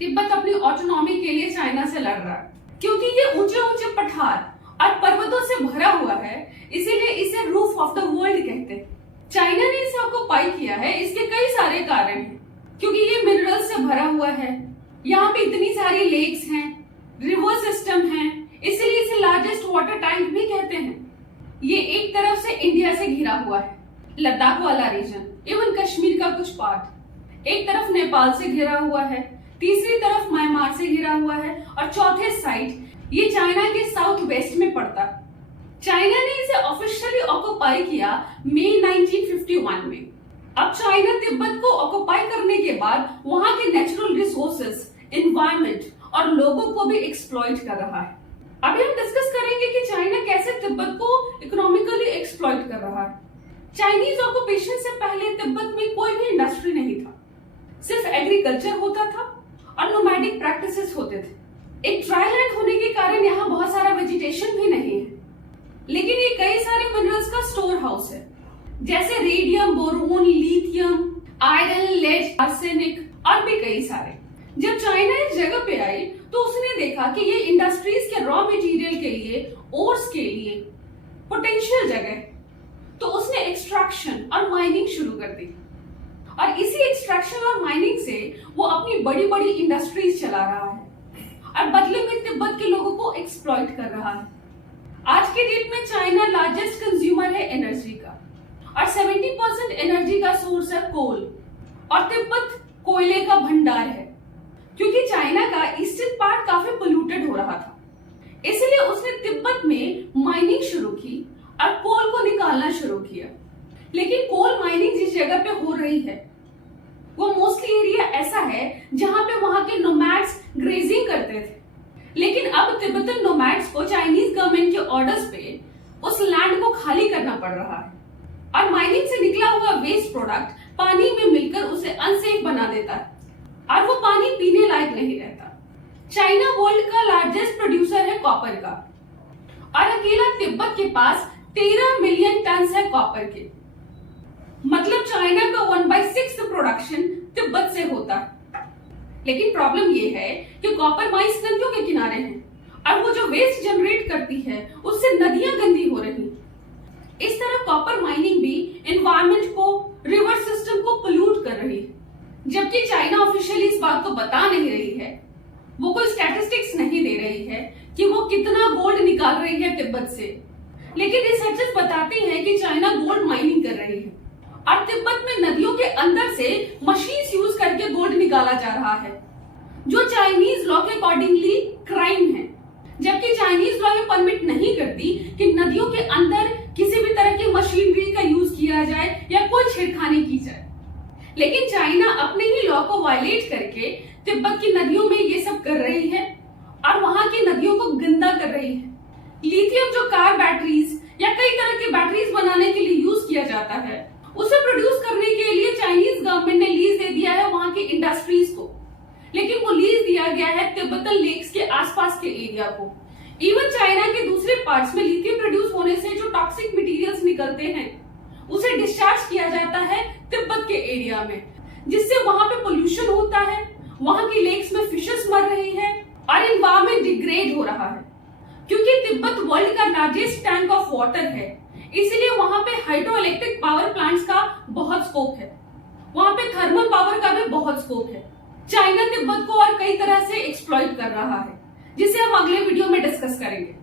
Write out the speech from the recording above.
तिब्बत अपनी ऑटोनॉमी के लिए चाइना से लड़ रहा है। क्योंकि ये ऊंचे ऊंचे पठार और पर्वतों से भरा हुआ है, इसीलिए इसे रूफ ऑफ द वर्ल्ड कहते हैं। चाइना ने इसे ऑक्युपाई किया है, इसके कई सारे कारण हैं। क्योंकि ये मिनरल से भरा हुआ है, यहाँ पे इतनी सारी लेक्स हैं, रिवर सिस्टम है, इसलिए इसे लार्जेस्ट वाटर टैंक भी कहते हैं। ये एक तरफ से इंडिया से घिरा हुआ है, लद्दाख वाला रीजन, इवन कश्मीर का कुछ पार्ट। एक तरफ नेपाल से घिरा हुआ है, तीसरी तरफ म्यांमार से घिरा हुआ है, और चौथे साइड ये चाइना के साउथ वेस्ट में पड़ता है। चाइना ने इसे ऑफिशियली ऑक्युपाई किया मई 1951 में। अब चाइना तिब्बत को ऑक्युपाई करने के बाद वहां के नेचुरल रिसोर्सेस, एनवायरनमेंट और लोगों को भी एक्सप्लॉइट कर रहा है। अभी हम डिस्कस करेंगे कि चाइना कैसे तिब्बत को इकोनॉमिकली एक्सप्लॉइट कर रहा है। चाइनीज ऑक्युपेशन से पहले तिब्बत में कोई भी इंडस्ट्री नहीं था, सिर्फ एग्रीकल्चर होता था और नोमैडिक प्रैक्टिसेस होते थे। एक ड्राई लैंड होने के कारण यहाँ बहुत सारा वेजिटेशन भी नहीं है, लेकिन ये कई सारे मिनरल्स का स्टोर हाउस है, जैसे radium, boron, lithium, iron, lead, arsenic और भी कई सारे। जब चाइना इस जगह पे आई तो उसने देखा कि ये इंडस्ट्रीज के रॉ मटेरियल के लिए, ओर्स के लिए पोटेंशियल जगह है, तो उसने एक्सट्रैक्शन और माइनिंग शुरू कर दी। और इसी एक्सट्रैक्शन और माइनिंग से वो अपनी बड़ी बड़ी इंडस्ट्रीज चला रहा है और बदले में तिब्बत के लोगों को एक्सप्लॉइट कर रहा है। आज के डेट में चाइना लार्जेस्ट कंज्यूमर है एनर्जी का, और 70% एनर्जी का सोर्स है कोल, और तिब्बत कोयले का भंडार है। क्योंकि चाइना का ईस्टर्न पार्ट काफी पोल्यूटेड हो रहा था, इसलिए उसने तिब्बत में माइनिंग शुरू की और कोल को निकालना शुरू किया। लेकिन कोल माइनिंग जिस जगह पे हो रही है वो मोस्टली एरिया ऐसा है जहां पे वहां के नोमैड्स ग्रेजिंग करते थे। लेकिन अब तिब्बतन नोमैड्स को चाइनीज गवर्नमेंट के ऑर्डर्स पे उस लैंड को खाली करना पड़ रहा है, और माइनिंग से निकला हुआ वेस्ट प्रोडक्ट पानी में मिलकर उसे अनसेफ बना देता है और वो पानी पीने लायक नहीं रहता। चाइना वर्ल्ड का लार्जेस्ट प्रोड्यूसर है कॉपर का, और अकेला तिब्बत के पास 13 मिलियन टन है कॉपर के। मतलब चाइना का 1/6 प्रोडक्शन तिब्बत से होता है। लेकिन प्रॉब्लम ये है कि कॉपर माइंस नदियों के किनारे हैं, और वो जो वेस्ट जनरेट करती है उससे नदियां गंदी हो रही। इस तरह कॉपर माइनिंग भी एनवायरनमेंट को, रिवर सिस्टम को पोल्यूट कर रही है। जबकि चाइना ऑफिशियली इस बात को बता नहीं रही है, वो कोई स्टैटिस्टिक्स नहीं दे रही है कि वो कितना गोल्ड निकाल रही है तिब्बत से। लेकिन रिसर्चर्स बताती हैं कि चाइना गोल्ड माइनिंग कर रही है, और तिब्बत में नदियों के अंदर से मशीन्स यूज करके गोल्ड निकाला जा रहा है, जो चाइनीज लॉ के अकॉर्डिंगली क्राइम है। जबकि चाइनीज लॉ ये परमिट नहीं करती कि नदियों के अंदर किसी भी तरह की मशीनरी का यूज किया जाए या कोई छेड़खानी की जाए। लेकिन चाइना अपने ही लॉ को वायलेट करके तिब्बत की नदियों में ये सब कर रही है, और वहां की नदियों को गंदा कर रही है। लिथियम जो कार बैटरीज या कई तरह की बैटरीज बनाने के लिए यूज किया जाता है, उसे प्रोड्यूस करने के लिए चाइनीज गवर्नमेंट ने लीज दे दिया है वहां की इंडस्ट्रीज को। लेकिन वो लीज दिया गया है तिब्बतन लेक्स के आसपास के एरिया को। इवन चाइना के दूसरे पार्ट्स में लिथियम प्रोड्यूस होने से जो टॉक्सिक मटेरियल्स निकलते हैं उसे डिस्चार्ज किया जाता है तिब्बत के एरिया में, जिससे वहां पे पोल्यूशन होता है, वहां की लेक्स में फिशेस मर रही है और एनवायरनमेंट डिग्रेड हो रहा है। क्योंकि तिब्बत वर्ल्ड का लार्जेस्ट टैंक ऑफ वाटर है, इसीलिए वहां पे हाइड्रो इलेक्ट्रिक पावर प्लांट्स का बहुत स्कोप है, वहां पे थर्मल पावर का भी बहुत स्कोप है। चाइना तिब्बत को और कई तरह से एक्सप्लॉइट कर रहा है, जिसे हम अगले वीडियो में डिस्कस करेंगे।